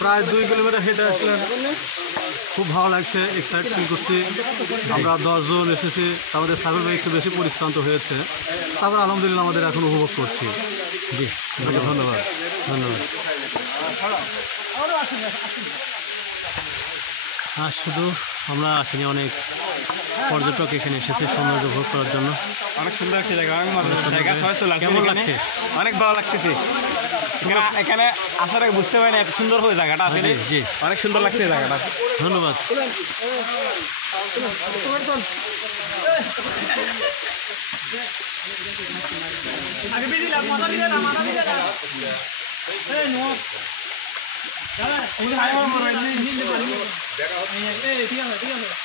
প্রায় 2 কিলোমিটার হেঁটে আসলেন, খুব ভালো লাগছে, এক্সাইট ফিল করছি। আমরা 10 জন এসেছি, আমাদের সাগর ভাই একটু বেশি পরিশ্রান্ত হয়েছে, তারপর আলহামদুলিল্লাহ আমাদের এখন উপভোগ করছি। জি ধন্যবাদ ধন্যবাদ। আর শুধু আমরা আসিনি, অনেক পর্যটক এখানে এসেছে সৌন্দর্য উপভোগ করার জন্য। অনেক সুন্দর একটা জায়গা, অনেক মজা জায়গা। কেমন লাগছে? অনেক ভালো লাগতেছে। এখানে আসার আগে বুঝতে পারি না এত সুন্দর হবে জায়গাটা, আসলে জি অনেক সুন্দর লাগছে জায়গাটা। ধন্যবাদ। ঠিক আছে।